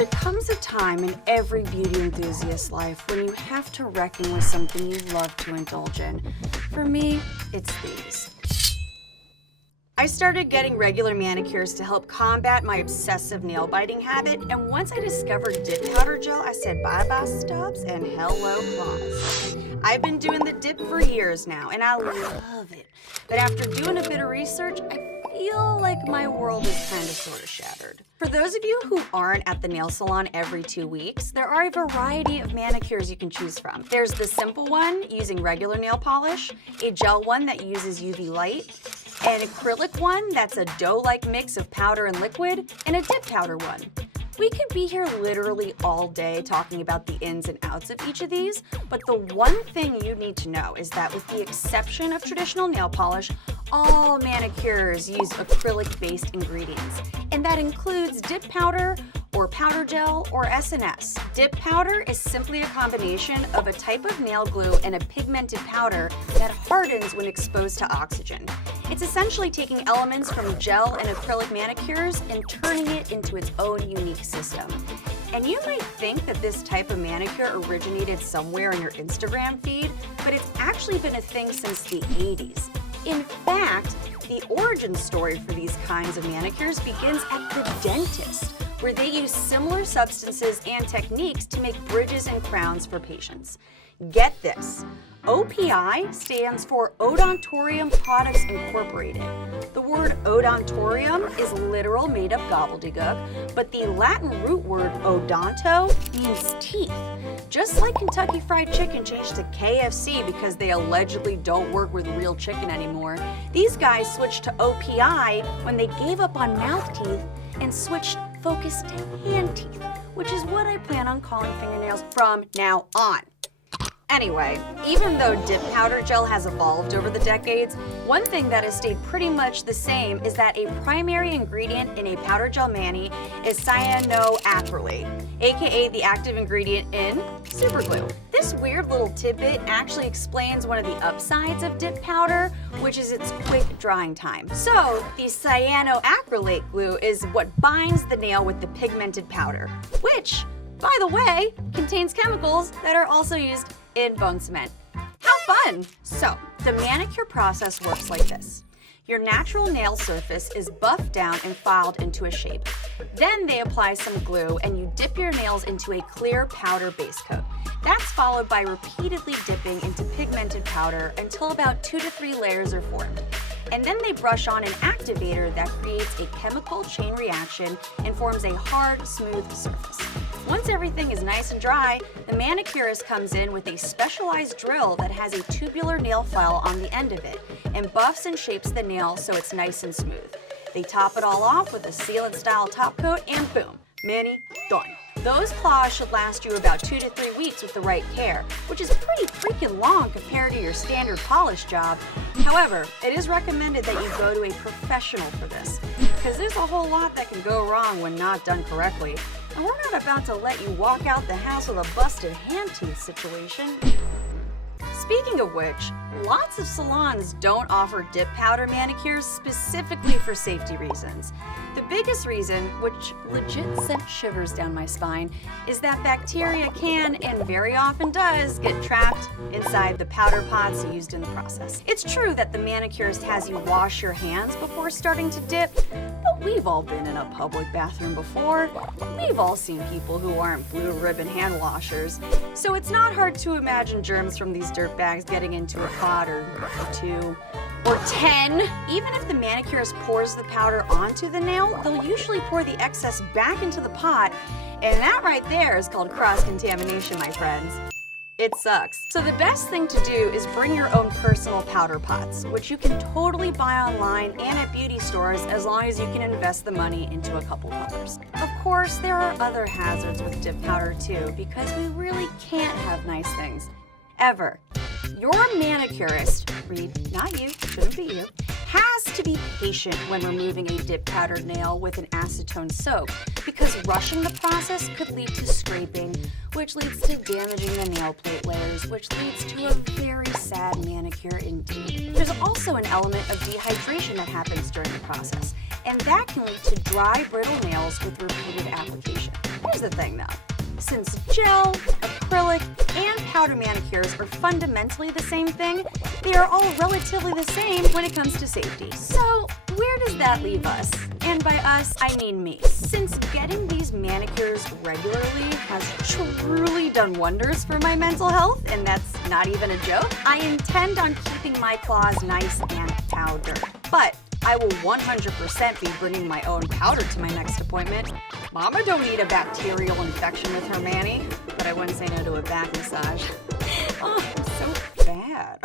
There comes a time in every beauty enthusiast's life when you have to reckon with something you love to indulge in. For me, it's these. I started getting regular manicures to help combat my obsessive nail biting habit, and once I discovered dip powder gel, I said bye-bye stubs and hello claws. I've been doing the dip for years now, and I love it. But after doing a bit of research, I feel like my world is kind of sort of shattered. For those of you who aren't at the nail salon every 2 weeks, there are a variety of manicures you can choose from. There's the simple one using regular nail polish, a gel one that uses UV light, an acrylic one that's a dough-like mix of powder and liquid, and a dip powder one. We could be here literally all day talking about the ins and outs of each of these, but the one thing you need to know is that with the exception of traditional nail polish, all manicures use acrylic-based ingredients, and that includes dip powder or powder gel or SNS. Dip powder is simply a combination of a type of nail glue and a pigmented powder that hardens when exposed to oxygen. It's essentially taking elements from gel and acrylic manicures and turning it into its own unique system. And you might think that this type of manicure originated somewhere in your Instagram feed, but it's actually been a thing since the 80s. In fact, the origin story for these kinds of manicures begins at the dentist, where they use similar substances and techniques to make bridges and crowns for patients. Get this, OPI stands for Odontorium Products Incorporated. The word odontorium is literal made-up gobbledygook, but the Latin root word odonto means teeth. Just like Kentucky Fried Chicken changed to KFC because they allegedly don't work with real chicken anymore, these guys switched to OPI when they gave up on mouth teeth and switched focus to hand teeth, which is what I plan on calling fingernails from now on. Anyway, even though dip powder gel has evolved over the decades, one thing that has stayed pretty much the same is that a primary ingredient in a powder gel mani is cyanoacrylate, aka the active ingredient in superglue. This weird little tidbit actually explains one of the upsides of dip powder, which is its quick drying time. So, the cyanoacrylate glue is what binds the nail with the pigmented powder, which, by the way, contains chemicals that are also used in bone cement. How fun! So, the manicure process works like this. Your natural nail surface is buffed down and filed into a shape. Then they apply some glue and you dip your nails into a clear powder base coat. That's followed by repeatedly dipping into pigmented powder until about 2 to 3 layers are formed. And then they brush on an activator that creates a chemical chain reaction and forms a hard, smooth surface. Once everything is nice and dry, the manicurist comes in with a specialized drill that has a tubular nail file on the end of it and buffs and shapes the nail so it's nice and smooth. They top it all off with a sealant-style top coat and boom, mani done. Those claws should last you about 2 to 3 weeks with the right care, which is pretty freaking long compared to your standard polish job. However, it is recommended that you go to a professional for this, because there's a whole lot that can go wrong when not done correctly, and we're not about to let you walk out the house with a busted hand tooth situation. Speaking of which, lots of salons don't offer dip powder manicures specifically for safety reasons. The biggest reason, which legit sent shivers down my spine, is that bacteria can, and very often does, get trapped inside the powder pots used in the process. It's true that the manicurist has you wash your hands before starting to dip, but we've all been in a public bathroom before. We've all seen people who aren't blue ribbon hand washers. So it's not hard to imagine germs from these dirtbags getting into a pot or 2 or 10. Even if the manicurist pours the powder onto the nail, they'll usually pour the excess back into the pot, and that right there is called cross-contamination, my friends. It sucks. So the best thing to do is bring your own personal powder pots, which you can totally buy online and at beauty stores as long as you can invest the money into a couple colors. Of course, there are other hazards with dip powder too, because we really can't have nice things. Ever. Your manicurist, read, not you, shouldn't be you, has to be patient when removing a dip powdered nail with an acetone soap, because rushing the process could lead to scraping, which leads to damaging the nail plate layers, which leads to a very sad manicure indeed. There's also an element of dehydration that happens during the process, and that can lead to dry, brittle nails with repeated application. Here's the thing though. Since gel, acrylic, and powder manicures are fundamentally the same thing, they are all relatively the same when it comes to safety. So where does that leave us? And by us, I mean me. Since getting these manicures regularly has truly done wonders for my mental health, and that's not even a joke, I intend on keeping my claws nice and powdered. But I will 100% be bringing my own powder to my next appointment. Mama don't need a bacterial infection with her mani, but I wouldn't say no to a back massage. Oh, I'm so bad.